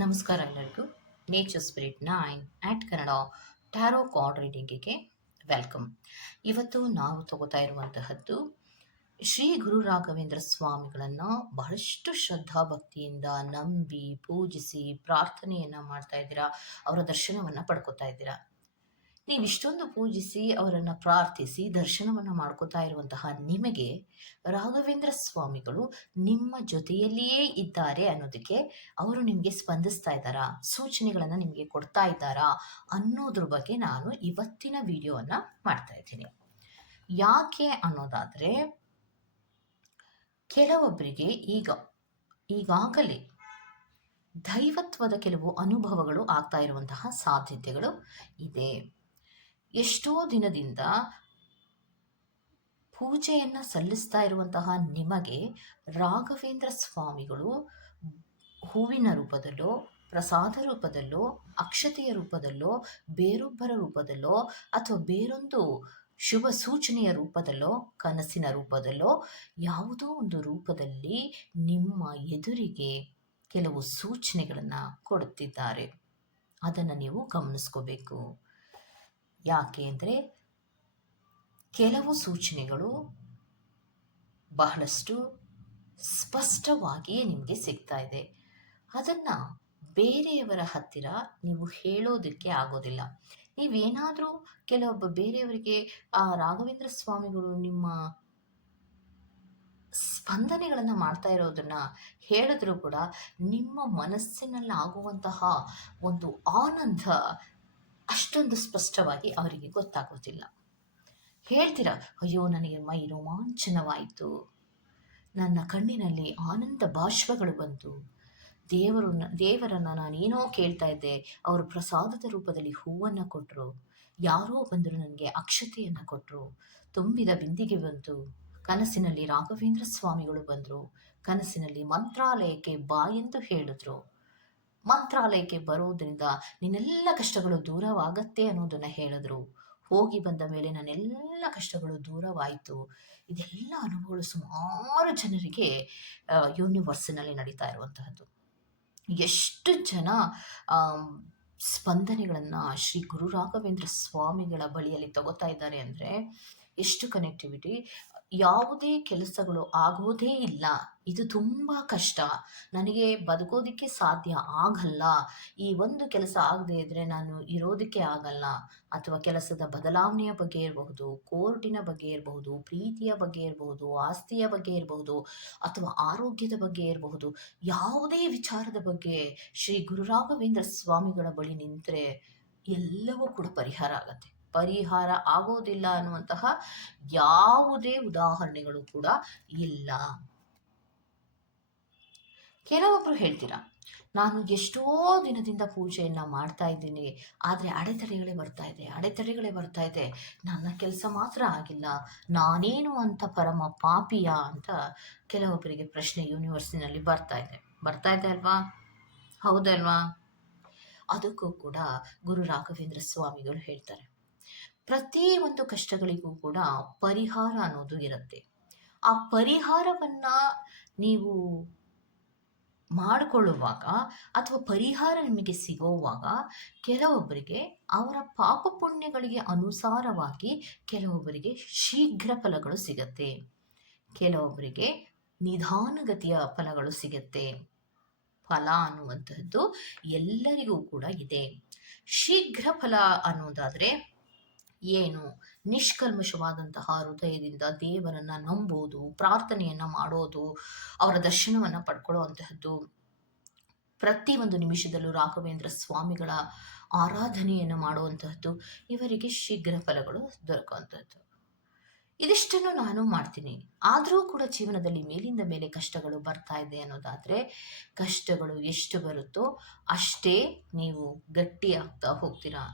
ನಮಸ್ಕಾರ ಎಲ್ಲರಿಗೂ. Nature spirit 9 ಆಟ್ Kannada tarot card ರೀಡಿಂಗಿಗೆ welcome. ಇವತ್ತು ನಾವು ತಗೋತಾ ಇರುವಂತಹದ್ದು ಶ್ರೀ ಗುರು ರಾಘವೇಂದ್ರ ಸ್ವಾಮಿಗಳನ್ನು ಬಹಳಷ್ಟು ಶ್ರದ್ಧಾ ಭಕ್ತಿಯಿಂದ ನಂಬಿ ಪೂಜಿಸಿ ಪ್ರಾರ್ಥನೆಯನ್ನು ಮಾಡ್ತಾ ಇದ್ದೀರಾ, ಅವರ ದರ್ಶನವನ್ನು ಪಡ್ಕೋತಾ ಇದ್ದೀರಾ. ನೀವು ಇಷ್ಟೊಂದು ಪೂಜಿಸಿ ಅವರನ್ನು ಪ್ರಾರ್ಥಿಸಿ ದರ್ಶನವನ್ನು ಮಾಡ್ಕೋತಾ ಇರುವಂತಹ ನಿಮಗೆ ರಾಘವೇಂದ್ರ ಸ್ವಾಮಿಗಳು ನಿಮ್ಮ ಜೊತೆಯಲ್ಲಿಯೇ ಇದ್ದಾರೆ ಅನ್ನೋದಕ್ಕೆ ಅವರು ನಿಮಗೆ ಸ್ಪಂದಿಸ್ತಾ ಇದ್ದಾರಾ, ಸೂಚನೆಗಳನ್ನು ನಿಮಗೆ ಕೊಡ್ತಾ ಇದ್ದಾರಾ ಅನ್ನೋದ್ರ ಬಗ್ಗೆ ನಾನು ಇವತ್ತಿನ ವಿಡಿಯೋವನ್ನು ಮಾಡ್ತಾ ಇದ್ದೀನಿ. ಯಾಕೆ ಅನ್ನೋದಾದರೆ, ಕೆಲವೊಬ್ಬರಿಗೆ ಈಗಾಗಲೇ ದೈವತ್ವದ ಕೆಲವು ಅನುಭವಗಳು ಆಗ್ತಾ ಇರುವಂತಹ ಸಾಧ್ಯತೆಗಳು ಇದೆ. ಎಷ್ಟೋ ದಿನದಿಂದ ಪೂಜೆಯನ್ನು ಸಲ್ಲಿಸ್ತಾ ಇರುವಂತಹ ನಿಮಗೆ ರಾಘವೇಂದ್ರ ಸ್ವಾಮಿಗಳು ಹೂವಿನ ರೂಪದಲ್ಲೋ, ಪ್ರಸಾದ ರೂಪದಲ್ಲೋ, ಅಕ್ಷತೆಯ ರೂಪದಲ್ಲೋ, ಬೇರೊಬ್ಬರ ರೂಪದಲ್ಲೋ ಅಥವಾ ಬೇರೊಂದು ಶುಭ ಸೂಚನೆಯ ರೂಪದಲ್ಲೋ, ಕನಸಿನ ರೂಪದಲ್ಲೋ, ಯಾವುದೋ ಒಂದು ರೂಪದಲ್ಲಿ ನಿಮ್ಮ ಎದುರಿಗೆ ಕೆಲವು ಸೂಚನೆಗಳನ್ನು ಕೊಡುತ್ತಿದ್ದಾರೆ. ಅದನ್ನು ನೀವು ಗಮನಿಸ್ಕೋಬೇಕು. ಯಾಕೆ ಅಂದರೆ, ಕೆಲವು ಸೂಚನೆಗಳು ಬಹಳಷ್ಟು ಸ್ಪಷ್ಟವಾಗಿಯೇ ನಿಮಗೆ ಸಿಗ್ತಾ ಇದೆ. ಅದನ್ನು ಬೇರೆಯವರ ಹತ್ತಿರ ನೀವು ಹೇಳೋದಕ್ಕೆ ಆಗೋದಿಲ್ಲ. ನೀವೇನಾದರೂ ಕೆಲವೊಬ್ಬ ಬೇರೆಯವರಿಗೆ ಆ ರಾಘವೇಂದ್ರ ಸ್ವಾಮಿಗಳು ನಿಮ್ಮ ಸ್ಪಂದನೆಗಳನ್ನು ಮಾಡ್ತಾ ಇರೋದನ್ನು ಹೇಳಿದ್ರೂ ಕೂಡ ನಿಮ್ಮ ಮನಸ್ಸಿನಲ್ಲಿ ಆಗುವಂತಹ ಒಂದು ಆನಂದ ಅಷ್ಟೊಂದು ಸ್ಪಷ್ಟವಾಗಿ ಅವರಿಗೆ ಗೊತ್ತಾಗೋದಿಲ್ಲ. ಹೇಳ್ತೀರ, ಅಯ್ಯೋ ನನಗೆ ಮೈ ರೋಮಾಂಚನವಾಯಿತು, ನನ್ನ ಕಣ್ಣಿನಲ್ಲಿ ಆನಂದ ಬಾಷ್ಪಗಳು ಬಂತು, ದೇವರನ್ನು ನಾನೇನೋ ಕೇಳ್ತಾ ಇದ್ದೆ, ಅವರು ಪ್ರಸಾದದ ರೂಪದಲ್ಲಿ ಹೂವನ್ನು ಕೊಟ್ಟರು, ಯಾರೋ ಬಂದರು ನನಗೆ ಅಕ್ಷತೆಯನ್ನು ಕೊಟ್ಟರು, ತುಂಬಿದ ಬಿಂದಿಗೆ ಬಂತು, ಕನಸಿನಲ್ಲಿ ರಾಘವೇಂದ್ರ ಸ್ವಾಮಿಗಳು ಬಂದರು, ಕನಸಿನಲ್ಲಿ ಮಂತ್ರಾಲಯಕ್ಕೆ ಬಾ ಎಂದು ಹೇಳಿದ್ರು, ಮಂತ್ರಾಲಯಕ್ಕೆ ಬರೋದ್ರಿಂದ ನಿನ್ನೆಲ್ಲ ಕಷ್ಟಗಳು ದೂರವಾಗತ್ತೆ ಅನ್ನೋದನ್ನು ಹೇಳಿದ್ರು, ಹೋಗಿ ಬಂದ ಮೇಲೆ ನನ್ನೆಲ್ಲ ಕಷ್ಟಗಳು ದೂರವಾಯಿತು. ಇದೆಲ್ಲ ಅನುಭವಗಳು ಸುಮಾರು ಜನರಿಗೆ ಯೂನಿವರ್ಸಿನಲ್ಲಿ ನಡೀತಾ ಇರುವಂತಹದ್ದು. ಎಷ್ಟು ಜನ ಸ್ಪಂದನೆಗಳನ್ನು ಶ್ರೀ ಗುರು ರಾಘವೇಂದ್ರ ಸ್ವಾಮಿಗಳ ಬಳಿಯಲ್ಲಿ ತಗೋತಾ ಇದ್ದಾರೆ ಅಂದರೆ, ಎಷ್ಟು ಕನೆಕ್ಟಿವಿಟಿ. ಯಾವುದೇ ಕೆಲಸಗಳು ಆಗೋದೇ ಇಲ್ಲ, ಇದು ತುಂಬ ಕಷ್ಟ, ನನಗೆ ಬದುಕೋದಕ್ಕೆ ಸಾಧ್ಯ ಆಗಲ್ಲ, ಈ ಒಂದು ಕೆಲಸ ಆಗದೆ ಇದ್ದರೆ ನಾನು ಇರೋದಕ್ಕೆ ಆಗಲ್ಲ, ಅಥವಾ ಕೆಲಸದ ಬದಲಾವಣೆಯ ಬಗ್ಗೆ ಇರಬಹುದು, ಕೋರ್ಟಿನ ಬಗ್ಗೆ ಇರಬಹುದು, ಪ್ರೀತಿಯ ಬಗ್ಗೆ ಇರಬಹುದು, ಆಸ್ತಿಯ ಬಗ್ಗೆ ಇರಬಹುದು, ಅಥವಾ ಆರೋಗ್ಯದ ಬಗ್ಗೆ ಇರಬಹುದು, ಯಾವುದೇ ವಿಚಾರದ ಬಗ್ಗೆ ಶ್ರೀ ಗುರು ರಾಘವೇಂದ್ರ ಸ್ವಾಮಿಗಳ ಬಳಿ ನಿಂತರೆ ಎಲ್ಲವೂ ಕೂಡ ಪರಿಹಾರ ಆಗತ್ತೆ. ಪರಿಹಾರ ಆಗೋದಿಲ್ಲ ಅನ್ನುವಂತಹ ಯಾವುದೇ ಉದಾಹರಣೆಗಳು ಕೂಡ ಇಲ್ಲ. ಕೆಲವೊಬ್ರು ಹೇಳ್ತೀರಾ, ನಾನು ಎಷ್ಟೋ ದಿನದಿಂದ ಪೂಜೆಯನ್ನು ಮಾಡ್ತಾ ಇದ್ದೀನಿ, ಆದರೆ ಅಡೆತಡೆಗಳೇ ಬರ್ತಾ ಇದೆ, ನನ್ನ ಕೆಲಸ ಮಾತ್ರ ಆಗಿಲ್ಲ, ನಾನೇನು ಅಂತ ಪರಮ ಪಾಪಿಯ ಅಂತ ಕೆಲವೊಬ್ಬರಿಗೆ ಪ್ರಶ್ನೆ ಯೂನಿವರ್ಸಿನಲ್ಲಿ ಬರ್ತಾ ಇದೆ ಅಲ್ವಾ? ಹೌದಲ್ವಾ? ಅದಕ್ಕೂ ಕೂಡ ಗುರು ರಾಘವೇಂದ್ರ ಸ್ವಾಮಿಗಳು ಹೇಳ್ತಾರೆ, ಪ್ರತಿ ಒಂದು ಕಷ್ಟಗಳಿಗೂ ಕೂಡ ಪರಿಹಾರ ಅನ್ನೋದು ಇರುತ್ತೆ. ಆ ಪರಿಹಾರವನ್ನು ನೀವು ಮಾಡಿಕೊಳ್ಳುವಾಗ ಅಥವಾ ಪರಿಹಾರ ನಿಮಗೆ ಸಿಗೋವಾಗ ಕೆಲವೊಬ್ಬರಿಗೆ ಅವರ ಪಾಪ ಪುಣ್ಯಗಳಿಗೆ ಅನುಸಾರವಾಗಿ ಕೆಲವೊಬ್ಬರಿಗೆ ಶೀಘ್ರ ಫಲಗಳು ಸಿಗತ್ತೆ, ಕೆಲವೊಬ್ಬರಿಗೆ ನಿಧಾನಗತಿಯ ಫಲಗಳು ಸಿಗತ್ತೆ. ಫಲ ಅನ್ನುವಂತಹದ್ದು ಎಲ್ಲರಿಗೂ ಕೂಡ ಇದೆ. ಶೀಘ್ರ ಫಲ ಅನ್ನೋದಾದರೆ ಏನು? ನಿಷ್ಕಲ್ಮಶವಾದಂತಹ ಹೃದಯದಿಂದ ದೇವರನ್ನು ನಂಬೋದು, ಪ್ರಾರ್ಥನೆಯನ್ನು ಮಾಡೋದು, ಅವರ ದರ್ಶನವನ್ನು ಪಡ್ಕೊಳ್ಳುವಂತಹದ್ದು, ಪ್ರತಿಯೊಂದು ನಿಮಿಷದಲ್ಲೂ ರಾಘವೇಂದ್ರ ಸ್ವಾಮಿಗಳ ಆರಾಧನೆಯನ್ನು ಮಾಡುವಂತಹದ್ದು, ಇವರಿಗೆ ಶೀಘ್ರ ಫಲಗಳು ದೊರಕುವಂಥದ್ದು. ಇದಿಷ್ಟನ್ನು ನಾನು ಮಾಡ್ತೀನಿ, ಆದರೂ ಕೂಡ ಜೀವನದಲ್ಲಿ ಮೇಲಿಂದ ಮೇಲೆ ಕಷ್ಟಗಳು ಬರ್ತಾ ಇದೆ ಅನ್ನೋದಾದರೆ, ಕಷ್ಟಗಳು ಎಷ್ಟು ಬರುತ್ತೋ ಅಷ್ಟೇ ನೀವು ಗಟ್ಟಿಯಾಗ್ತಾ ಹೋಗ್ತೀರಾ.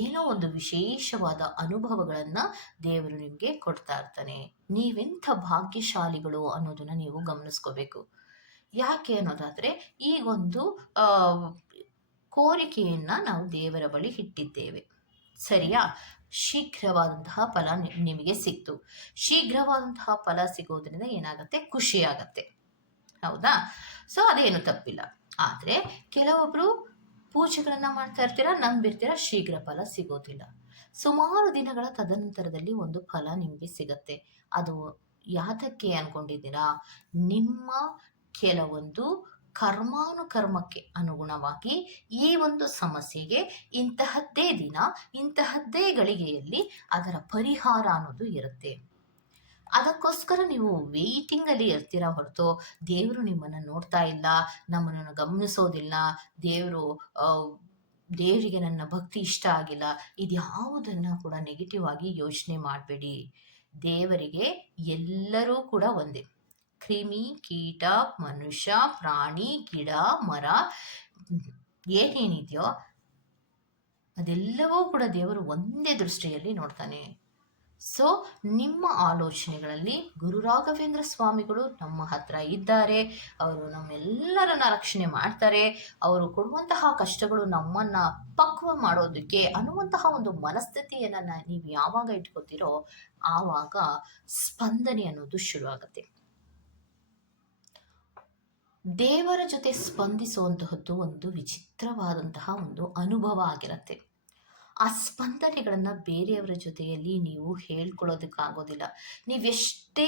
ಏನೋ ಒಂದು ವಿಶೇಷವಾದ ಅನುಭವಗಳನ್ನು ದೇವರು ನಿಮಗೆ ಕೊಡ್ತಾ ಇರ್ತಾನೆ. ನೀವೆಂಥ ಭಾಗ್ಯಶಾಲಿಗಳು ಅನ್ನೋದನ್ನು ನೀವು ಗಮನಿಸ್ಕೋಬೇಕು. ಯಾಕೆ ಅನ್ನೋದಾದರೆ, ಈಗೊಂದು ಕೋರಿಕೆಯನ್ನು ನಾವು ದೇವರ ಬಳಿ ಇಟ್ಟಿದ್ದೇವೆ, ಸರಿಯಾ? ಶೀಘ್ರವಾದಂತಹ ಫಲ ನಿಮಗೆ ಸಿಕ್ತು. ಶೀಘ್ರವಾದಂತಹ ಫಲ ಸಿಗೋದ್ರಿಂದ ಏನಾಗುತ್ತೆ? ಖುಷಿ ಆಗತ್ತೆ, ಹೌದಾ? ಸೊ ಅದೇನು ತಪ್ಪಿಲ್ಲ. ಆದರೆ ಕೆಲವೊಬ್ರು ಪೂಜೆಗಳನ್ನು ಮಾಡ್ತಾ ಇರ್ತೀರ, ನಂಬಿರ್ತೀರ, ಶೀಘ್ರ ಫಲ ಸಿಗೋದಿಲ್ಲ. ಸುಮಾರು ದಿನಗಳ ತದನಂತರದಲ್ಲಿ ಒಂದು ಫಲ ನಿಮಗೆ ಸಿಗತ್ತೆ. ಅದು ಯಾತಕ್ಕೆ ಅನ್ಕೊಂಡಿದ್ದೀರಾ? ನಿಮ್ಮ ಕೆಲವೊಂದು ಕರ್ಮಾನುಕರ್ಮಕ್ಕೆ ಅನುಗುಣವಾಗಿ ಈ ಒಂದು ಸಮಸ್ಯೆಗೆ ಇಂತಹದ್ದೇ ದಿನ, ಇಂತಹದ್ದೇ ಗಳಿಗೆಯಲ್ಲಿ ಅದರ ಪರಿಹಾರ ಅನ್ನೋದು ಇರುತ್ತೆ. ಅದಕ್ಕೋಸ್ಕರ ನೀವು ವೇಯ್ಟಿಂಗಲ್ಲಿ ಇರ್ತೀರ ಹೊರತು ದೇವರು ನಿಮ್ಮನ್ನು ನೋಡ್ತಾ ಇಲ್ಲ, ನಮ್ಮನ್ನು ಗಮನಿಸೋದಿಲ್ಲ, ದೇವರು ದೇವರಿಗೆ ನನ್ನ ಭಕ್ತಿ ಇಷ್ಟ ಆಗಿಲ್ಲ, ಇದ್ಯಾವುದನ್ನು ಕೂಡ ನೆಗೆಟಿವ್ ಆಗಿ ಯೋಚನೆ ಮಾಡಬೇಡಿ. ದೇವರಿಗೆ ಎಲ್ಲರೂ ಕೂಡ ಒಂದೇ. ಕ್ರಿಮಿ, ಕೀಟ, ಮನುಷ್ಯ, ಪ್ರಾಣಿ, ಗಿಡ, ಮರ ಏನೇನಿದೆಯೋ ಅದೆಲ್ಲವೂ ಕೂಡ ದೇವರು ಒಂದೇ ದೃಷ್ಟಿಯಲ್ಲಿ ನೋಡ್ತಾನೆ. ಸೊ ನಿಮ್ಮ ಆಲೋಚನೆಗಳಲ್ಲಿ ಗುರು ರಾಘವೇಂದ್ರ ಸ್ವಾಮಿಗಳು ನಮ್ಮ ಹತ್ರ ಇದ್ದಾರೆ, ಅವರು ನಮ್ಮೆಲ್ಲರನ್ನ ರಕ್ಷಣೆ ಮಾಡ್ತಾರೆ, ಅವರು ಕೊಡುವಂತಹ ಕಷ್ಟಗಳು ನಮ್ಮನ್ನು ಪಕ್ವ ಮಾಡೋದಕ್ಕೆ ಅನ್ನುವಂತಹ ಒಂದು ಮನಸ್ಥಿತಿಯನ್ನು ನೀವು ಯಾವಾಗ ಇಟ್ಕೋತೀರೋ ಆವಾಗ ಸ್ಪಂದನೆ ಅನ್ನೋದು ಶುರು ಆಗುತ್ತೆ. ದೇವರ ಜೊತೆ ಸ್ಪಂದಿಸುವಂತಹದ್ದು ಒಂದು ವಿಚಿತ್ರವಾದಂತಹ ಒಂದು ಅನುಭವ ಆಗಿರುತ್ತೆ. ಆ ಸ್ಪಂದನೆಗಳನ್ನು ಬೇರೆಯವರ ಜೊತೆಯಲ್ಲಿ ನೀವು ಹೇಳ್ಕೊಳ್ಳೋದಕ್ಕಾಗೋದಿಲ್ಲ. ನೀವೆಷ್ಟೇ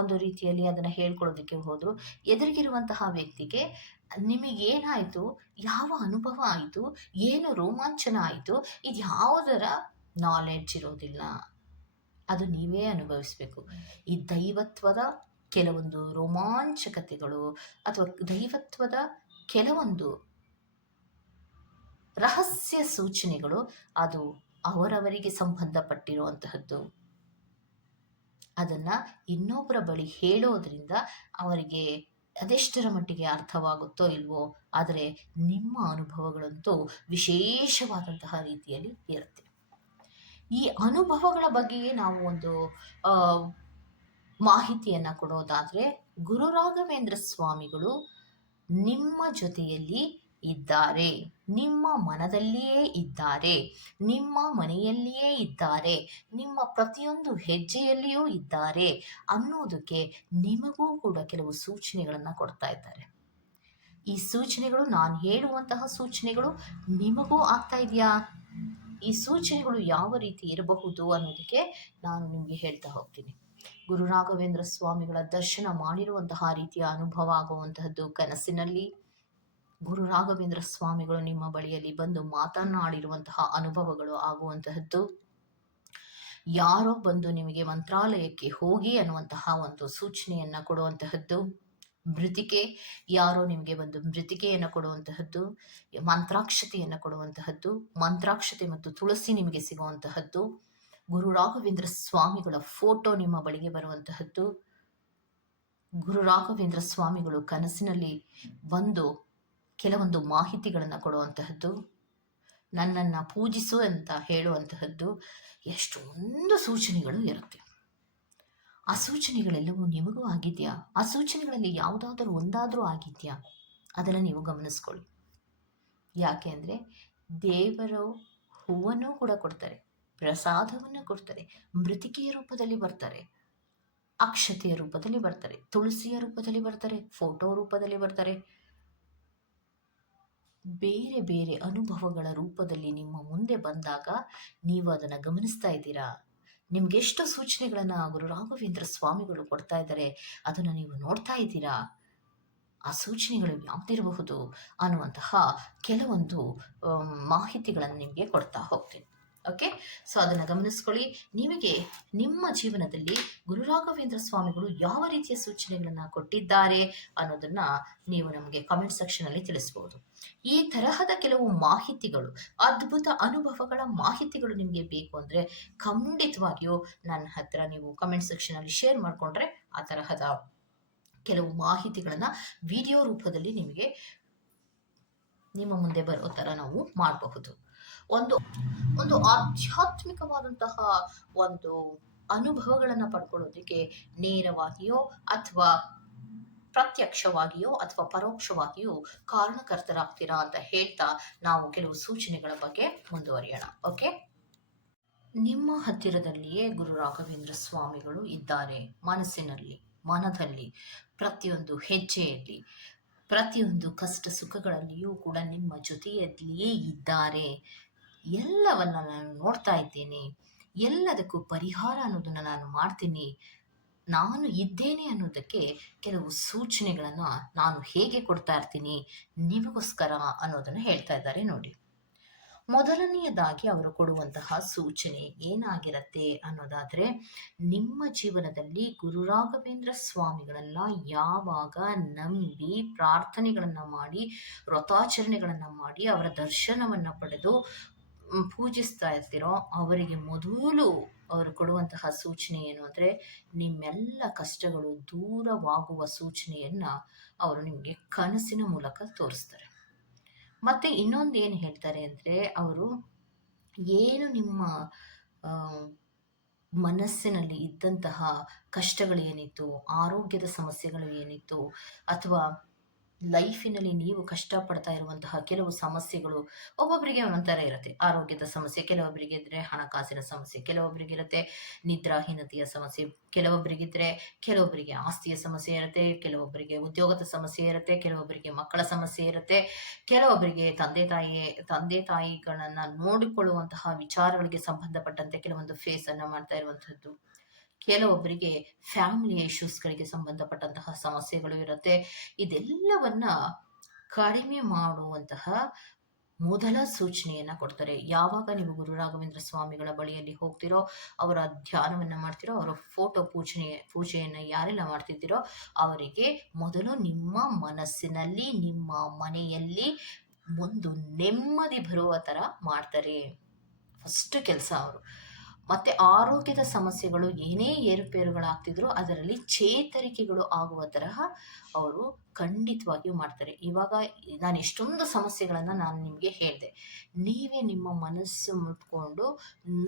ಒಂದು ರೀತಿಯಲ್ಲಿ ಅದನ್ನು ಹೇಳ್ಕೊಳ್ಳೋದಕ್ಕೆ ಹೋದರೂ ಎದುರಿಗಿರುವಂತಹ ವ್ಯಕ್ತಿಗೆ ನಿಮಗೇನಾಯಿತು, ಯಾವ ಅನುಭವ ಆಯಿತು, ಏನು ರೋಮಾಂಚನ ಆಯಿತು, ಇದು ಯಾವುದರ ನಾಲೆಡ್ಜ್ ಇರೋದಿಲ್ಲ. ಅದು ನೀವೇ ಅನುಭವಿಸಬೇಕು. ಈ ದೈವತ್ವದ ಕೆಲವೊಂದು ರೋಮಾಂಚಕತೆಗಳು ಅಥವಾ ದೈವತ್ವದ ಕೆಲವೊಂದು ರಹಸ್ಯ ಸೂಚನೆಗಳು ಅದು ಅವರವರಿಗೆ ಸಂಬಂಧಪಟ್ಟಿರುವಂತಹದ್ದು. ಅದನ್ನು ಇನ್ನೊಬ್ಬರ ಬಳಿ ಹೇಳೋದ್ರಿಂದ ಅವರಿಗೆ ಅದೆಷ್ಟರ ಮಟ್ಟಿಗೆ ಅರ್ಥವಾಗುತ್ತೋ ಇಲ್ವೋ, ಆದರೆ ನಿಮ್ಮ ಅನುಭವಗಳಂತೂ ವಿಶೇಷವಾದಂತಹ ರೀತಿಯಲ್ಲಿ ಇರುತ್ತೆ. ಈ ಅನುಭವಗಳ ಬಗ್ಗೆಯೇ ನಾವು ಒಂದು ಮಾಹಿತಿಯನ್ನು ಕೊಡೋದಾದರೆ, ಗುರು ರಾಘವೇಂದ್ರ ಸ್ವಾಮಿಗಳು ನಿಮ್ಮ ಜೊತೆಯಲ್ಲಿ ಇದ್ದಾರೆ, ನಿಮ್ಮ ಮನದಲ್ಲಿಯೇ ಇದ್ದಾರೆ, ನಿಮ್ಮ ಮನೆಯಲ್ಲಿಯೇ ಇದ್ದಾರೆ, ನಿಮ್ಮ ಪ್ರತಿಯೊಂದು ಹೆಜ್ಜೆಯಲ್ಲಿಯೂ ಇದ್ದಾರೆ ಅನ್ನೋದಕ್ಕೆ ನಿಮಗೂ ಕೂಡ ಕೆಲವು ಸೂಚನೆಗಳನ್ನು ಕೊಡ್ತಾ ಇದ್ದಾರೆ. ಈ ಸೂಚನೆಗಳು, ನಾನು ಹೇಳುವಂತಹ ಸೂಚನೆಗಳು ನಿಮಗೂ ಆಗ್ತಾ ಇದೆಯಾ? ಈ ಸೂಚನೆಗಳು ಯಾವ ರೀತಿ ಇರಬಹುದು ಅನ್ನೋದಕ್ಕೆ ನಾನು ನಿಮಗೆ ಹೇಳ್ತಾ ಹೋಗ್ತೀನಿ. ಗುರು ರಾಘವೇಂದ್ರ ಸ್ವಾಮಿಗಳ ದರ್ಶನ ಮಾಡಿರುವಂತಹ ರೀತಿಯ ಅನುಭವ ಆಗುವಂತಹದ್ದು ಕನಸಿನಲ್ಲಿ, ಗುರು ರಾಘವೇಂದ್ರ ಸ್ವಾಮಿಗಳು ನಿಮ್ಮ ಬಳಿಯಲ್ಲಿ ಬಂದು ಮಾತನಾಡಿರುವಂತಹ ಅನುಭವಗಳು ಆಗುವಂತಹದ್ದು, ಯಾರೋ ಬಂದು ನಿಮಗೆ ಮಂತ್ರಾಲಯಕ್ಕೆ ಹೋಗಿ ಅನ್ನುವಂತಹ ಒಂದು ಸೂಚನೆಯನ್ನು ಕೊಡುವಂತಹದ್ದು, ಮೃತಿಕೆ, ಯಾರೋ ನಿಮಗೆ ಬಂದು ಮೃತಿಕೆಯನ್ನು ಕೊಡುವಂತಹದ್ದು, ಮಂತ್ರಾಕ್ಷತೆಯನ್ನು ಕೊಡುವಂತಹದ್ದು, ಮಂತ್ರಾಕ್ಷತೆ ಮತ್ತು ತುಳಸಿ ನಿಮಗೆ ಸಿಗುವಂತಹದ್ದು, ಗುರು ರಾಘವೇಂದ್ರ ಸ್ವಾಮಿಗಳ ಫೋಟೋ ನಿಮ್ಮ ಬಳಿಗೆ ಬರುವಂತಹದ್ದು, ಗುರು ರಾಘವೇಂದ್ರ ಸ್ವಾಮಿಗಳು ಕನಸಿನಲ್ಲಿ ಬಂದು ಕೆಲವೊಂದು ಮಾಹಿತಿಗಳನ್ನು ಕೊಡುವಂತಹದ್ದು, ನನ್ನನ್ನು ಪೂಜಿಸು ಅಂತ ಹೇಳುವಂತಹದ್ದು, ಎಷ್ಟೊಂದು ಸೂಚನೆಗಳು ಇರುತ್ತೆ. ಆ ಸೂಚನೆಗಳೆಲ್ಲವೂ ನಿಮಗೂ ಆಗಿದೆಯಾ? ಆ ಸೂಚನೆಗಳಲ್ಲಿ ಯಾವುದಾದ್ರೂ ಒಂದಾದರೂ ಆಗಿದೆಯಾ? ಅದನ್ನು ನೀವು ಗಮನಿಸ್ಕೊಳ್ಳಿ. ಯಾಕೆ ಅಂದರೆ ದೇವರು ಹೂವನ್ನು ಕೂಡ ಕೊಡ್ತಾರೆ, ಪ್ರಸಾದವನ್ನು ಕೊಡ್ತಾರೆ, ಮೃತಿಕೆಯ ರೂಪದಲ್ಲಿ ಬರ್ತಾರೆ, ಅಕ್ಷತೆಯ ರೂಪದಲ್ಲಿ ಬರ್ತಾರೆ, ತುಳಸಿಯ ರೂಪದಲ್ಲಿ ಬರ್ತಾರೆ, ಫೋಟೋ ರೂಪದಲ್ಲಿ ಬರ್ತಾರೆ, ಬೇರೆ ಬೇರೆ ಅನುಭವಗಳ ರೂಪದಲ್ಲಿ ನಿಮ್ಮ ಮುಂದೆ ಬಂದಾಗ ನೀವು ಅದನ್ನು ಗಮನಿಸ್ತಾ ಇದ್ದೀರಾ? ನಿಮ್ಗೆಷ್ಟು ಸೂಚನೆಗಳನ್ನು ಗುರು ರಾಘವೇಂದ್ರ ಸ್ವಾಮಿಗಳು ಕೊಡ್ತಾ ಇದ್ದಾರೆ ಅದನ್ನು ನೀವು ನೋಡ್ತಾ ಇದ್ದೀರಾ? ಆ ಸೂಚನೆಗಳು ಯಾವುದಿರಬಹುದು ಅನ್ನುವಂತಹ ಕೆಲವೊಂದು ಮಾಹಿತಿಗಳನ್ನು ನಿಮಗೆ ಕೊಡ್ತಾ ಹೋಗ್ತೀನಿ. ಓಕೆ, ಸೊ ಅದನ್ನು ಗಮನಿಸ್ಕೊಳ್ಳಿ. ನಿಮಗೆ ನಿಮ್ಮ ಜೀವನದಲ್ಲಿ ಗುರು ರಾಘವೇಂದ್ರ ಸ್ವಾಮಿಗಳು ಯಾವ ರೀತಿಯ ಸೂಚನೆಗಳನ್ನು ಕೊಟ್ಟಿದ್ದಾರೆ ಅನ್ನೋದನ್ನು ನೀವು ನಮಗೆ ಕಾಮೆಂಟ್ ಸೆಕ್ಷನಲ್ಲಿ ತಿಳಿಸ್ಬೋದು. ಈ ತರಹದ ಕೆಲವು ಮಾಹಿತಿಗಳು, ಅದ್ಭುತ ಅನುಭವಗಳ ಮಾಹಿತಿಗಳು ನಿಮಗೆ ಬೇಕು ಅಂದರೆ ಖಂಡಿತವಾಗಿಯೂ ನನ್ನ ಹತ್ರ ನೀವು ಕಮೆಂಟ್ ಸೆಕ್ಷನಲ್ಲಿ ಶೇರ್ ಮಾಡಿಕೊಂಡ್ರೆ ಆ ತರಹದ ಕೆಲವು ಮಾಹಿತಿಗಳನ್ನು ವಿಡಿಯೋ ರೂಪದಲ್ಲಿ ನಿಮಗೆ ನಿಮ್ಮ ಮುಂದೆ ಬರೋ ಥರ ನಾವು ಮಾಡಬಹುದು. ಒಂದು ಒಂದು ಆಧ್ಯಾತ್ಮಿಕವಾದಂತಹ ಒಂದು ಅನುಭವಗಳನ್ನು ಪಡ್ಕೊಳ್ಳೋದಕ್ಕೆ ನೇರವಾಗಿಯೋ ಅಥವಾ ಪ್ರತ್ಯಕ್ಷವಾಗಿಯೋ ಅಥವಾ ಪರೋಕ್ಷವಾಗಿಯೋ ಕಾರಣಕರ್ತರಾಗ್ತೀರಾ ಅಂತ ಹೇಳ್ತಾ ನಾವು ಕೆಲವು ಸೂಚನೆಗಳ ಬಗ್ಗೆ ಮುಂದುವರಿಯೋಣ. ಓಕೆ, ನಿಮ್ಮ ಹತ್ತಿರದಲ್ಲಿಯೇ ಗುರು ರಾಘವೇಂದ್ರ ಸ್ವಾಮಿಗಳು ಇದ್ದಾರೆ. ಮನಸ್ಸಿನಲ್ಲಿ, ಮನದಲ್ಲಿ, ಪ್ರತಿಯೊಂದು ಹೆಜ್ಜೆಯಲ್ಲಿ, ಪ್ರತಿಯೊಂದು ಕಷ್ಟ ಸುಖಗಳಲ್ಲಿಯೂ ಕೂಡ ನಿಮ್ಮ ಜೊತೆಯಲ್ಲಿಯೇ ಇದ್ದಾರೆ. ಎಲ್ಲವನ್ನ ನಾನು ನೋಡ್ತಾ ಇದ್ದೇನೆ. ಎಲ್ಲದಕ್ಕೂ ಪರಿಹಾರ ಅನ್ನೋದನ್ನ ನಾನು ಮಾಡ್ತೀನಿ. ನಾನು ಇದ್ದೇನೆ ಅನ್ನೋದಕ್ಕೆ ಕೆಲವು ಸೂಚನೆಗಳನ್ನ ನಾನು ಹೇಗೆ ಕೊಡ್ತಾ ಇರ್ತೀನಿ ನಿಮಗೋಸ್ಕರ ಅನ್ನೋದನ್ನ ಹೇಳ್ತಾ ಇದ್ದಾರೆ ನೋಡಿ. ಮೊದಲನೆಯದಾಗಿ ಅವರು ಕೊಡುವಂತಹ ಸೂಚನೆ ಏನಾಗಿರತ್ತೆ ಅನ್ನೋದಾದ್ರೆ, ನಿಮ್ಮ ಜೀವನದಲ್ಲಿ ಗುರು ರಾಘವೇಂದ್ರ ಸ್ವಾಮಿಗಳನ್ನ ಯಾವಾಗ ನಂಬಿ ಪ್ರಾರ್ಥನೆಗಳನ್ನ ಮಾಡಿ ವ್ರತಾಚರಣೆಗಳನ್ನ ಮಾಡಿ ಅವರ ದರ್ಶನವನ್ನ ಪಡೆದು ಪೂಜಿಸ್ತಾ ಇರ್ತೀರೋ ಅವರಿಗೆ ಮೊದಲು ಅವರು ಕೊಡುವಂತಹ ಸೂಚನೆ ಏನು ಅಂದ್ರೆ, ನಿಮ್ಮೆಲ್ಲ ಕಷ್ಟಗಳು ದೂರವಾಗುವ ಸೂಚನೆಯನ್ನ ಅವರು ನಿಮಗೆ ಕನಸಿನ ಮೂಲಕ ತೋರಿಸ್ತಾರೆ. ಮತ್ತೆ ಇನ್ನೊಂದು ಏನು ಹೇಳ್ತಾರೆ ಅಂದ್ರೆ, ಅವರು ಏನು ನಿಮ್ಮ ಮನಸ್ಸಿನಲ್ಲಿ ಇದ್ದಂತಹ ಕಷ್ಟಗಳು ಏನಿತ್ತು, ಆರೋಗ್ಯದ ಸಮಸ್ಯೆಗಳು ಏನಿತ್ತು, ಅಥವಾ ಲೈಫಿನಲ್ಲಿ ನೀವು ಕಷ್ಟಪಡ್ತಾ ಇರುವಂತಹ ಕೆಲವು ಸಮಸ್ಯೆಗಳು, ಒಬ್ಬೊಬ್ಬರಿಗೆ ಒಂದೊಂಥರ ಇರುತ್ತೆ. ಆರೋಗ್ಯದ ಸಮಸ್ಯೆ ಕೆಲವೊಬ್ಬರಿಗೆ ಇದ್ರೆ, ಹಣಕಾಸಿನ ಸಮಸ್ಯೆ ಕೆಲವೊಬ್ಬರಿಗೆ ಇರುತ್ತೆ, ನಿದ್ರಾಹೀನತೆಯ ಸಮಸ್ಯೆ ಕೆಲವೊಬ್ಬರಿಗಿದ್ರೆ, ಕೆಲವೊಬ್ಬರಿಗೆ ಆಸ್ತಿಯ ಸಮಸ್ಯೆ ಇರುತ್ತೆ, ಕೆಲವೊಬ್ಬರಿಗೆ ಉದ್ಯೋಗದ ಸಮಸ್ಯೆ ಇರುತ್ತೆ, ಕೆಲವೊಬ್ಬರಿಗೆ ಮಕ್ಕಳ ಸಮಸ್ಯೆ ಇರುತ್ತೆ, ಕೆಲವೊಬ್ಬರಿಗೆ ತಂದೆ ತಾಯಿಗಳನ್ನ ನೋಡಿಕೊಳ್ಳುವಂತಹ ವಿಚಾರಗಳಿಗೆ ಸಂಬಂಧಪಟ್ಟಂತೆ ಕೆಲವೊಂದು ಫೇಸ್ ಅನ್ನ ಮಾಡ್ತಾ ಇರುವಂತಹದ್ದು, ಕೆಲವೊಬ್ಬರಿಗೆ ಫ್ಯಾಮಿಲಿ ಇಶ್ಯೂಸ್ಗಳಿಗೆ ಸಂಬಂಧಪಟ್ಟಂತಹ ಸಮಸ್ಯೆಗಳು ಇರುತ್ತೆ. ಇದೆಲ್ಲವನ್ನ ಕಡಿಮೆ ಮಾಡುವಂತಹ ಮೊದಲ ಸೂಚನೆಯನ್ನ ಕೊಡ್ತಾರೆ. ಯಾವಾಗ ನೀವು ಗುರು ರಾಘವೇಂದ್ರ ಸ್ವಾಮಿಗಳ ಬಳಿಯಲ್ಲಿ ಹೋಗ್ತಿರೋ, ಅವರ ಧ್ಯಾನವನ್ನ ಮಾಡ್ತಿರೋ, ಅವರ ಫೋಟೋ ಪೂಜೆಯನ್ನ ಯಾರೆಲ್ಲ ಮಾಡ್ತಿದ್ದೀರೋ ಅವರಿಗೆ ಮೊದಲು ನಿಮ್ಮ ಮನಸ್ಸಿನಲ್ಲಿ, ನಿಮ್ಮ ಮನೆಯಲ್ಲಿ ಒಂದು ನೆಮ್ಮದಿ ಬರುವ ತರ ಮಾಡ್ತಾರೆ. ಫಸ್ಟ್ ಕೆಲಸ ಅವರು. ಮತ್ತೆ ಆರೋಗ್ಯದ ಸಮಸ್ಯೆಗಳು ಏನೇ ಏರುಪೇರುಗಳಾಗ್ತಿದ್ರು ಅದರಲ್ಲಿ ಚೇತರಿಕೆಗಳು ಆಗುವ ತರಹ ಅವರು ಖಂಡಿತವಾಗಿಯೂ ಮಾಡ್ತಾರೆ. ಇವಾಗ ನಾನು ಎಷ್ಟೊಂದು ಸಮಸ್ಯೆಗಳನ್ನ ನಾನು ನಿಮಗೆ ಹೇಳಿದೆ. ನೀವೇ ನಿಮ್ಮ ಮನಸ್ಸು ಮುಟ್ಕೊಂಡು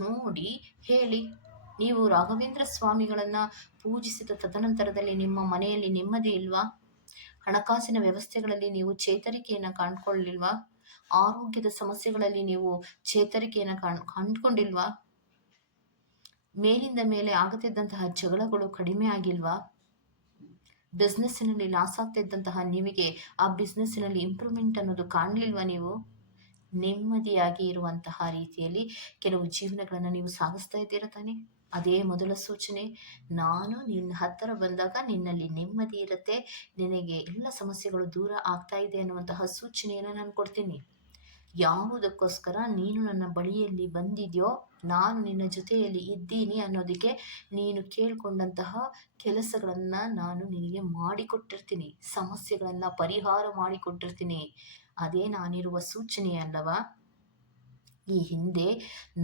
ನೋಡಿ ಹೇಳಿ. ನೀವು ರಾಘವೇಂದ್ರ ಸ್ವಾಮಿಗಳನ್ನ ಪೂಜಿಸಿದ ತದನಂತರದಲ್ಲಿ ನಿಮ್ಮ ಮನೆಯಲ್ಲಿ ನೆಮ್ಮದಿ ಇಲ್ವಾ? ಹಣಕಾಸಿನ ವ್ಯವಸ್ಥೆಗಳಲ್ಲಿ ನೀವು ಚೇತರಿಕೆಯನ್ನ ಕಾಣ್ಕೊಳ್ಳಿಲ್ವಾ? ಆರೋಗ್ಯದ ಸಮಸ್ಯೆಗಳಲ್ಲಿ ನೀವು ಚೇತರಿಕೆಯನ್ನ ಕಂಡುಕೊಂಡಿಲ್ವಾ? ಮೇಲಿಂದ ಮೇಲೆ ಆಗುತ್ತಿದ್ದಂತಹ ಜಗಳಗಳು ಕಡಿಮೆ ಆಗಿಲ್ವಾ? ಬಿಸ್ನೆಸ್ಸಿನಲ್ಲಿ ಲಾಸ್ ಆಗ್ತಾ ಇದ್ದಂತಹ ನಿಮಗೆ ಆ ಬಿಸ್ನೆಸ್ಸಿನಲ್ಲಿ ಇಂಪ್ರೂವ್ಮೆಂಟ್ ಅನ್ನೋದು ಕಾಣಲಿಲ್ವಾ? ನೀವು ನೆಮ್ಮದಿಯಾಗಿ ಇರುವಂತಹ ರೀತಿಯಲ್ಲಿ ಕೆಲವು ಜೀವನಗಳನ್ನು ನೀವು ಸಾಗಿಸ್ತಾ ಇದ್ದೀರಾ ತಾನೆ? ಅದೇ ಮೊದಲ ಸೂಚನೆ. ನಾನು ನಿನ್ನ ಹತ್ತಿರ ಬಂದಾಗ ನಿನ್ನಲ್ಲಿ ನೆಮ್ಮದಿ ಇರುತ್ತೆ, ನಿನಗೆ ಎಲ್ಲ ಸಮಸ್ಯೆಗಳು ದೂರ ಆಗ್ತಾ ಇದೆ ಅನ್ನುವಂತಹ ಸೂಚನೆಯನ್ನು ನಾನು ಕೊಡ್ತೀನಿ. ಯಾವುದಕ್ಕೋಸ್ಕರ ನೀನು ನನ್ನ ಬಳಿಯಲ್ಲಿ ಬಂದಿದ್ಯೋ, ನಾನು ನಿನ್ನ ಜೊತೆಯಲ್ಲಿ ಇದ್ದೀನಿ ಅನ್ನೋದಕ್ಕೆ ನೀನು ಕೇಳ್ಕೊಂಡಂತಹ ಕೆಲಸಗಳನ್ನ ನಾನು ನಿನಗೆ ಮಾಡಿಕೊಟ್ಟಿರ್ತೀನಿ, ಸಮಸ್ಯೆಗಳನ್ನ ಪರಿಹಾರ ಮಾಡಿಕೊಟ್ಟಿರ್ತೀನಿ. ಅದೇ ನಾನಿರುವ ಸೂಚನೆ ಅಲ್ಲವಾ? ಈ ಹಿಂದೆ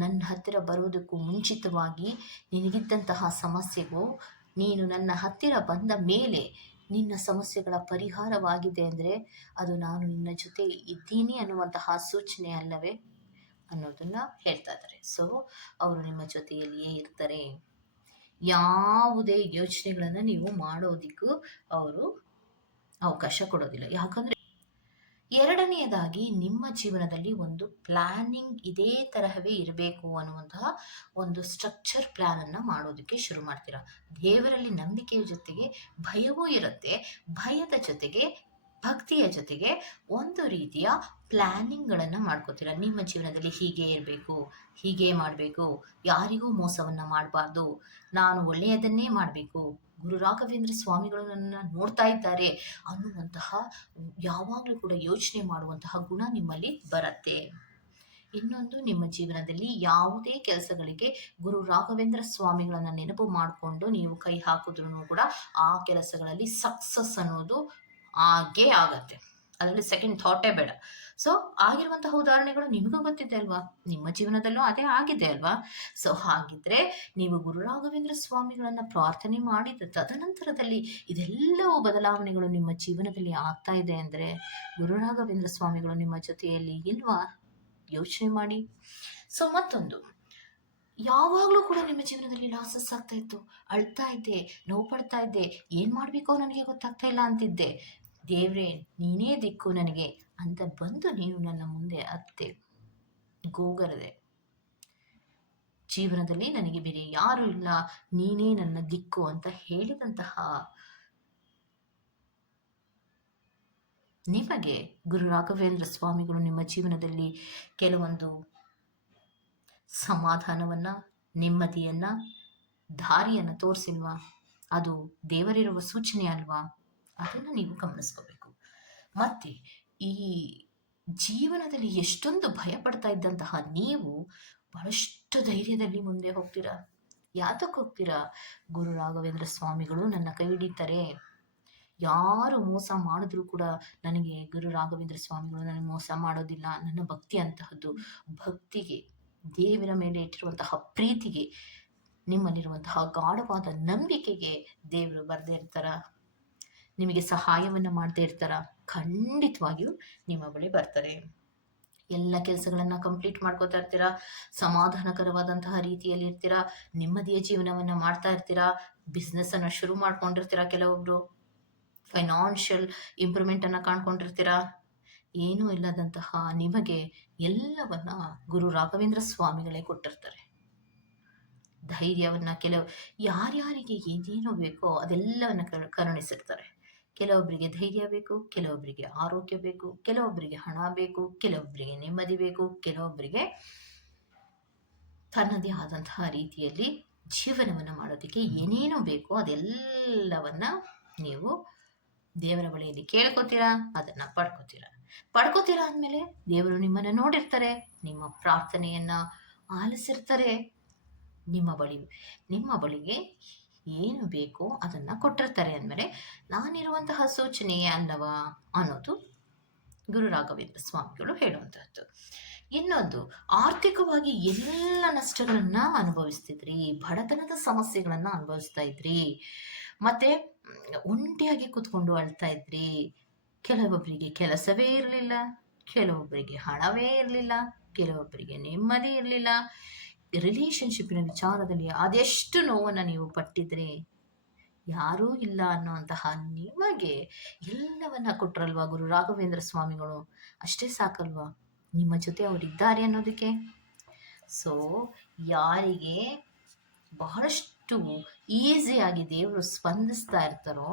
ನನ್ನ ಹತ್ತಿರ ಬರೋದಕ್ಕೂ ಮುಂಚಿತವಾಗಿ ನಿನಗಿದ್ದಂತಹ ಸಮಸ್ಯೆಗೂ ನೀನು ನನ್ನ ಹತ್ತಿರ ಬಂದ ಮೇಲೆ ನಿನ್ನ ಸಮಸ್ಯೆಗಳ ಪರಿಹಾರವಾಗಿದೆ ಅಂದರೆ ಅದು ನಾನು ನಿನ್ನ ಜೊತೆ ಇದ್ದೀನಿ ಅನ್ನುವಂತಹ ಸೂಚನೆ ಅಲ್ಲವೇ ಅನ್ನೋದನ್ನ ಹೇಳ್ತಾ ಇದ್ದಾರೆ. ಸೊ ಅವರು ನಿಮ್ಮ ಜೊತೆಯಲ್ಲಿಯೇ ಇರ್ತಾರೆ. ಯಾವುದೇ ಯೋಚನೆಗಳನ್ನ ನೀವು ಮಾಡೋದಿಕ್ಕೂ ಅವರು ಅವಕಾಶ ಕೊಡೋದಿಲ್ಲ. ಯಾಕಂದ್ರೆ ಎರಡನೆಯದಾಗಿ ನಿಮ್ಮ ಜೀವನದಲ್ಲಿ ಒಂದು ಪ್ಲಾನಿಂಗ್ ಇದೇ ತರಹವೇ ಇರಬೇಕು ಅನ್ನುವಂತಹ ಒಂದು ಸ್ಟ್ರಕ್ಚರ್ ಪ್ಲಾನ್ ಅನ್ನ ಮಾಡೋದಕ್ಕೆ ಶುರು ಮಾಡ್ತೀರಾ. ದೇವರಲ್ಲಿ ನಂಬಿಕೆಯ ಜೊತೆಗೆ ಭಯವೂ ಇರುತ್ತೆ. ಭಯದ ಜೊತೆಗೆ ಭಕ್ತಿಯ ಜೊತೆಗೆ ಒಂದು ರೀತಿಯ ಪ್ಲಾನಿಂಗ್ಗಳನ್ನು ಮಾಡ್ಕೋತೀರಾ. ನಿಮ್ಮ ಜೀವನದಲ್ಲಿ ಹೀಗೆ ಇರಬೇಕು, ಹೀಗೆ ಮಾಡಬೇಕು, ಯಾರಿಗೂ ಮೋಸವನ್ನ ಮಾಡಬಾರ್ದು, ನಾನು ಒಳ್ಳೆಯದನ್ನೇ ಮಾಡಬೇಕು, ಗುರು ರಾಘವೇಂದ್ರ ಸ್ವಾಮಿಗಳು ನನ್ನ ನೋಡ್ತಾ ಇದ್ದಾರೆ ಅನ್ನುವಂತಹ ಯಾವಾಗಲೂ ಕೂಡ ಯೋಚನೆ ಮಾಡುವಂತಹ ಗುಣ ನಿಮ್ಮಲ್ಲಿ ಬರುತ್ತೆ. ಇನ್ನೊಂದು, ನಿಮ್ಮ ಜೀವನದಲ್ಲಿ ಯಾವುದೇ ಕೆಲಸಗಳಿಗೆ ಗುರು ರಾಘವೇಂದ್ರ ಸ್ವಾಮಿಗಳನ್ನ ನೆನಪು ಮಾಡಿಕೊಂಡು ನೀವು ಕೈ ಹಾಕಿದ್ರೂ ಕೂಡ ಆ ಕೆಲಸಗಳಲ್ಲಿ ಸಕ್ಸಸ್ ಅನ್ನೋದು ಆಗೇ ಆಗತ್ತೆ. ಅದರಲ್ಲಿ ಸೆಕೆಂಡ್ ಥಾಟೇ ಬೇಡ. ಸೊ ಆಗಿರುವಂತಹ ಉದಾಹರಣೆಗಳು ನಿಮಗೂ ಗೊತ್ತಿದೆ ಅಲ್ವಾ? ನಿಮ್ಮ ಜೀವನದಲ್ಲೂ ಅದೇ ಆಗಿದೆ ಅಲ್ವಾ? ಸೊ ಹಾಗಿದ್ರೆ ನೀವು ಗುರು ರಾಘವೇಂದ್ರ ಸ್ವಾಮಿಗಳನ್ನ ಪ್ರಾರ್ಥನೆ ಮಾಡಿದ ತದನಂತರದಲ್ಲಿ ಇದೆಲ್ಲವೂ ಬದಲಾವಣೆಗಳು ನಿಮ್ಮ ಜೀವನದಲ್ಲಿ ಆಗ್ತಾ ಇದೆ ಅಂದ್ರೆ ಗುರು ರಾಘವೇಂದ್ರ ಸ್ವಾಮಿಗಳು ನಿಮ್ಮ ಜೊತೆಯಲ್ಲಿ ಇಲ್ವಾ? ಯೋಚನೆ ಮಾಡಿ. ಸೊ ಮತ್ತೊಂದು, ಯಾವಾಗಲೂ ಕೂಡ ನಿಮ್ಮ ಜೀವನದಲ್ಲಿ ಲಾಸಸ್ ಆಗ್ತಾ ಇತ್ತು, ಅಳ್ತಾ ಇದ್ದೆ, ನೋವು ಪಡ್ತಾ ಇದ್ದೆ, ಏನ್ ಮಾಡ್ಬೇಕೋ ನನಗೆ ಗೊತ್ತಾಗ್ತಾ ಇಲ್ಲ ಅಂತಿದ್ದೆ, ದೇವ್ರೇ ನೀನೇ ದಿಕ್ಕು ನನಗೆ ಅಂತ ಬಂದು ನೀನು ನನ್ನ ಮುಂದೆ ಅತ್ತೆ ಗೋಗರದೆ, ಜೀವನದಲ್ಲಿ ನನಗೆ ಬೇರೆ ಯಾರು ಇಲ್ಲ, ನೀನೇ ನನ್ನ ದಿಕ್ಕು ಅಂತ ಹೇಳಿದಂತಹ ನಿಮಗೆ ಗುರು ರಾಘವೇಂದ್ರ ಸ್ವಾಮಿಗಳು ನಿಮ್ಮ ಜೀವನದಲ್ಲಿ ಕೆಲವೊಂದು ಸಮಾಧಾನವನ್ನು, ನೆಮ್ಮದಿಯನ್ನು, ದಾರಿಯನ್ನು ತೋರಿಸಿಲ್ವಾ? ಅದು ದೇವರಿರುವ ಸೂಚನೆ ಅಲ್ವಾ? ಅದನ್ನು ನೀವು ಗಮನಿಸ್ಕೋಬೇಕು. ಮತ್ತು ಈ ಜೀವನದಲ್ಲಿ ಎಷ್ಟೊಂದು ಭಯ ಪಡ್ತಾ ಇದ್ದಂತಹ ನೀವು ಬಹಳಷ್ಟು ಧೈರ್ಯದಲ್ಲಿ ಮುಂದೆ ಹೋಗ್ತೀರಾ. ಯಾತಕ್ಕೆ ಹೋಗ್ತೀರಾ? ಗುರು ರಾಘವೇಂದ್ರ ಸ್ವಾಮಿಗಳು ನನ್ನ ಕೈ ಹಿಡಿತಾರೆ, ಯಾರು ಮೋಸ ಮಾಡಿದ್ರು ಕೂಡ ನನಗೆ ಗುರು ರಾಘವೇಂದ್ರ ಸ್ವಾಮಿಗಳು ನನಗೆ ಮೋಸ ಮಾಡೋದಿಲ್ಲ. ನನ್ನ ಭಕ್ತಿ ಅಂತಹದ್ದು. ಭಕ್ತಿಗೆ, ದೇವರ ಮೇಲೆ ಇಟ್ಟಿರುವಂತಹ ಪ್ರೀತಿಗೆ, ನಿಮ್ಮಲ್ಲಿರುವಂತಹ ಗಾಢವಾದ ನಂಬಿಕೆಗೆ ದೇವರು ಬರದೇ ಇರ್ತಾರ? ನಿಮಗೆ ಸಹಾಯವನ್ನು ಮಾಡದೇ ಇರ್ತಾರ? ಖಂಡಿತವಾಗಿಯೂ ನಿಮ್ಮ ಬಳಿ ಬರ್ತಾರೆ. ಎಲ್ಲ ಕೆಲಸಗಳನ್ನು ಕಂಪ್ಲೀಟ್ ಮಾಡ್ಕೋತಾ ಇರ್ತೀರಾ, ಸಮಾಧಾನಕರವಾದಂತಹ ರೀತಿಯಲ್ಲಿ ಇರ್ತೀರಾ, ನೆಮ್ಮದಿಯ ಜೀವನವನ್ನು ಮಾಡ್ತಾ ಇರ್ತೀರಾ, ಬಿಸ್ನೆಸ್ಸನ್ನು ಶುರು ಮಾಡ್ಕೊಂಡಿರ್ತೀರಾ, ಕೆಲವೊಬ್ರು ಫೈನಾನ್ಷಿಯಲ್ ಇಂಪ್ರೂವ್ಮೆಂಟನ್ನು ಕಾಣ್ಕೊಂಡಿರ್ತೀರಾ. ಏನೂ ಇಲ್ಲದಂತಹ ನಿಮಗೆ ಎಲ್ಲವನ್ನ ಗುರು ರಾಘವೇಂದ್ರ ಸ್ವಾಮಿಗಳೇ ಕೊಟ್ಟಿರ್ತಾರೆ. ಧೈರ್ಯವನ್ನು ಯಾರ್ಯಾರಿಗೆ ಏನೇನೋ ಬೇಕೋ ಅದೆಲ್ಲವನ್ನು ಕರುಣಿಸಿರ್ತಾರೆ. ಕೆಲವೊಬ್ಬರಿಗೆ ಧೈರ್ಯ ಬೇಕು, ಕೆಲವೊಬ್ಬರಿಗೆ ಆರೋಗ್ಯ ಬೇಕು, ಕೆಲವೊಬ್ಬರಿಗೆ ಹಣ ಬೇಕು, ಕೆಲವೊಬ್ಬರಿಗೆ ನೆಮ್ಮದಿ ಬೇಕು, ಕೆಲವೊಬ್ಬರಿಗೆ ತನ್ನದೇ ಆದಂತಹ ರೀತಿಯಲ್ಲಿ ಜೀವನವನ್ನು ಮಾಡೋದಕ್ಕೆ ಏನೇನೋ ಬೇಕೋ ಅದೆಲ್ಲವನ್ನ ನೀವು ದೇವರ ಬಳಿಯಲ್ಲಿ ಕೇಳ್ಕೊತೀರಾ, ಅದನ್ನು ಪಡ್ಕೋತೀರಾ ಅಂದಮೇಲೆ ದೇವರು ನಿಮ್ಮನ್ನು ನೋಡಿರ್ತಾರೆ, ನಿಮ್ಮ ಪ್ರಾರ್ಥನೆಯನ್ನು ಆಲಿಸಿರ್ತಾರೆ, ನಿಮ್ಮ ಬಳಿಗೆ ಏನು ಬೇಕೋ ಅದನ್ನು ಕೊಟ್ಟಿರ್ತಾರೆ ಅಂದಮೇಲೆ ನಾನಿರುವಂತಹ ಸೂಚನೆಯೇ ಅಲ್ಲವಾ ಅನ್ನೋದು ಗುರು ರಾಘವೇಂದ್ರ ಸ್ವಾಮಿಗಳು ಹೇಳುವಂತಹದ್ದು. ಇನ್ನೊಂದು, ಆರ್ಥಿಕವಾಗಿ ಎಲ್ಲ ನಷ್ಟಗಳನ್ನು ಅನುಭವಿಸ್ತಿದ್ರಿ, ಬಡತನದ ಸಮಸ್ಯೆಗಳನ್ನು ಅನುಭವಿಸ್ತಾ ಇದ್ರಿ, ಮತ್ತೆ ಒಂಟಿಯಾಗಿ ಕೂತ್ಕೊಂಡು ಅಳ್ತಾ ಇದ್ರಿ. ಕೆಲವೊಬ್ಬರಿಗೆ ಕೆಲಸವೇ ಇರಲಿಲ್ಲ, ಕೆಲವೊಬ್ಬರಿಗೆ ಹಣವೇ ಇರಲಿಲ್ಲ, ಕೆಲವೊಬ್ಬರಿಗೆ ನೆಮ್ಮದಿ ಇರಲಿಲ್ಲ. ರಿಲೇಶನ್ಶಿಪ್ಪಿನ ವಿಚಾರದಲ್ಲಿ ಅದೆಷ್ಟು ನೋವನ್ನು ನೀವು ಪಟ್ಟಿದ್ರಿ. ಯಾರೂ ಇಲ್ಲ ಅನ್ನುವಂತಹ ನಿಮಗೆ ಎಲ್ಲವನ್ನ ಕೊಟ್ರಲ್ವಾ ಗುರು ರಾಘವೇಂದ್ರ ಸ್ವಾಮಿಗಳು? ಅಷ್ಟೇ ಸಾಕಲ್ವಾ ನಿಮ್ಮ ಜೊತೆ ಅವರಿದ್ದಾರೆ ಅನ್ನೋದಕ್ಕೆ? ಸೊ ಯಾರಿಗೆ ಬಹಳಷ್ಟು ಈಸಿಯಾಗಿ ದೇವರು ಸ್ಪಂದಿಸ್ತಾ ಇರ್ತಾರೋ,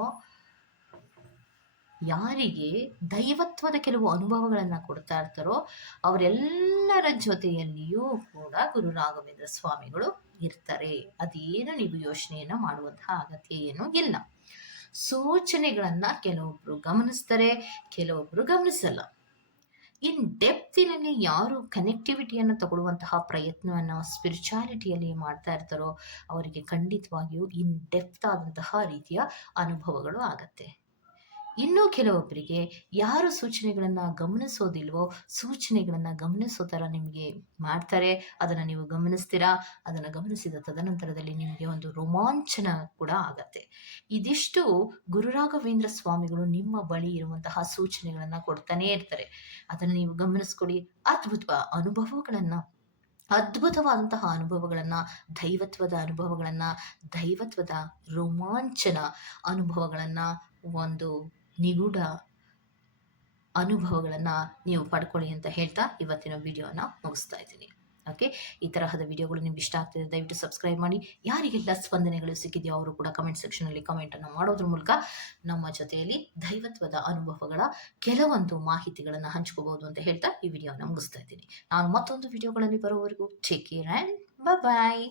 ಯಾರಿಗೆ ದೈವತ್ವದ ಕೆಲವು ಅನುಭವಗಳನ್ನು ಕೊಡ್ತಾ ಇರ್ತಾರೋ ಅವರೆಲ್ಲರ ಜೊತೆಯಲ್ಲಿಯೂ ಕೂಡ ಗುರು ರಾಘವೇಂದ್ರ ಸ್ವಾಮಿಗಳು ಇರ್ತಾರೆ. ಅದೇನು ನೀವು ಯೋಚನೆಯನ್ನು ಮಾಡುವಂತಹ ಅಗತ್ಯ ಏನೂ ಇಲ್ಲ. ಸೂಚನೆಗಳನ್ನ ಕೆಲವೊಬ್ರು ಗಮನಿಸ್ತಾರೆ, ಕೆಲವೊಬ್ರು ಗಮನಿಸಲ್ಲ. ಇನ್ ಡೆಪ್ತಿನಲ್ಲಿ ಯಾರು ಕನೆಕ್ಟಿವಿಟಿಯನ್ನು ತಗೊಳ್ಳುವಂತಹ ಪ್ರಯತ್ನವನ್ನು ಸ್ಪಿರಿಚುಯಾಲಿಟಿಯಲ್ಲಿ ಮಾಡ್ತಾ ಇರ್ತಾರೋ ಅವರಿಗೆ ಖಂಡಿತವಾಗಿಯೂ ಇನ್ ಡೆಪ್ತ್ ಆದಂತಹ ರೀತಿಯ ಅನುಭವಗಳು ಆಗತ್ತೆ. ಇನ್ನೂ ಕೆಲವೊಬ್ಬರಿಗೆ ಯಾರು ಸೂಚನೆಗಳನ್ನು ಗಮನಿಸೋದಿಲ್ವೋ ಸೂಚನೆಗಳನ್ನು ಗಮನಿಸೋ ಥರ ನಿಮಗೆ ಮಾಡ್ತಾರೆ, ಅದನ್ನು ನೀವು ಗಮನಿಸ್ತೀರಾ. ಅದನ್ನು ಗಮನಿಸಿದ ತದನಂತರದಲ್ಲಿ ನಿಮಗೆ ಒಂದು ರೋಮಾಂಚನ ಕೂಡ ಆಗತ್ತೆ. ಇದಿಷ್ಟು ಗುರು ರಾಘವೇಂದ್ರ ಸ್ವಾಮಿಗಳು ನಿಮ್ಮ ಬಳಿ ಇರುವಂತಹ ಸೂಚನೆಗಳನ್ನು ಕೊಡ್ತಾನೇ ಇರ್ತಾರೆ. ಅದನ್ನು ನೀವು ಗಮನಿಸ್ಕೊಡಿ. ಅದ್ಭುತವಾದಂತಹ ಅನುಭವಗಳನ್ನು, ದೈವತ್ವದ ಅನುಭವಗಳನ್ನು, ದೈವತ್ವದ ರೋಮಾಂಚನ ಅನುಭವಗಳನ್ನು, ಒಂದು ನಿಗೂಢ ಅನುಭವಗಳನ್ನು ನೀವು ಪಡ್ಕೊಳ್ಳಿ ಅಂತ ಹೇಳ್ತಾ ಇವತ್ತಿನ ವಿಡಿಯೋನ ಮುಗಿಸ್ತಾ ಇದ್ದೀನಿ. ಓಕೆ, ಈ ತರಹದ ವಿಡಿಯೋಗಳು ನಿಮ್ಗೆ ಇಷ್ಟ ಆಗ್ತಿದೆ ದಯವಿಟ್ಟು ಸಬ್ಸ್ಕ್ರೈಬ್ ಮಾಡಿ. ಯಾರಿಗೆಲ್ಲ ಸ್ಪಂದನೆಗಳು ಸಿಕ್ಕಿದೆಯೋ ಅವರು ಕೂಡ ಕಮೆಂಟ್ ಸೆಕ್ಷನಲ್ಲಿ ಕಮೆಂಟನ್ನು ಮಾಡೋದ್ರ ಮೂಲಕ ನಮ್ಮ ಜೊತೆಯಲ್ಲಿ ದೈವತ್ವದ ಅನುಭವಗಳ ಕೆಲವೊಂದು ಮಾಹಿತಿಗಳನ್ನು ಹಂಚ್ಕೋಬಹುದು ಅಂತ ಹೇಳ್ತಾ ಈ ವಿಡಿಯೋನ ಮುಗಿಸ್ತಾ ಇದ್ದೀನಿ. ನಾನು ಮತ್ತೊಂದು ವಿಡಿಯೋಗಳಲ್ಲಿ ಬರೋವರೆಗೂ ಟೇಕ್ ಕೇರ್ ಆ್ಯಂಡ್ ಬಾಯ್.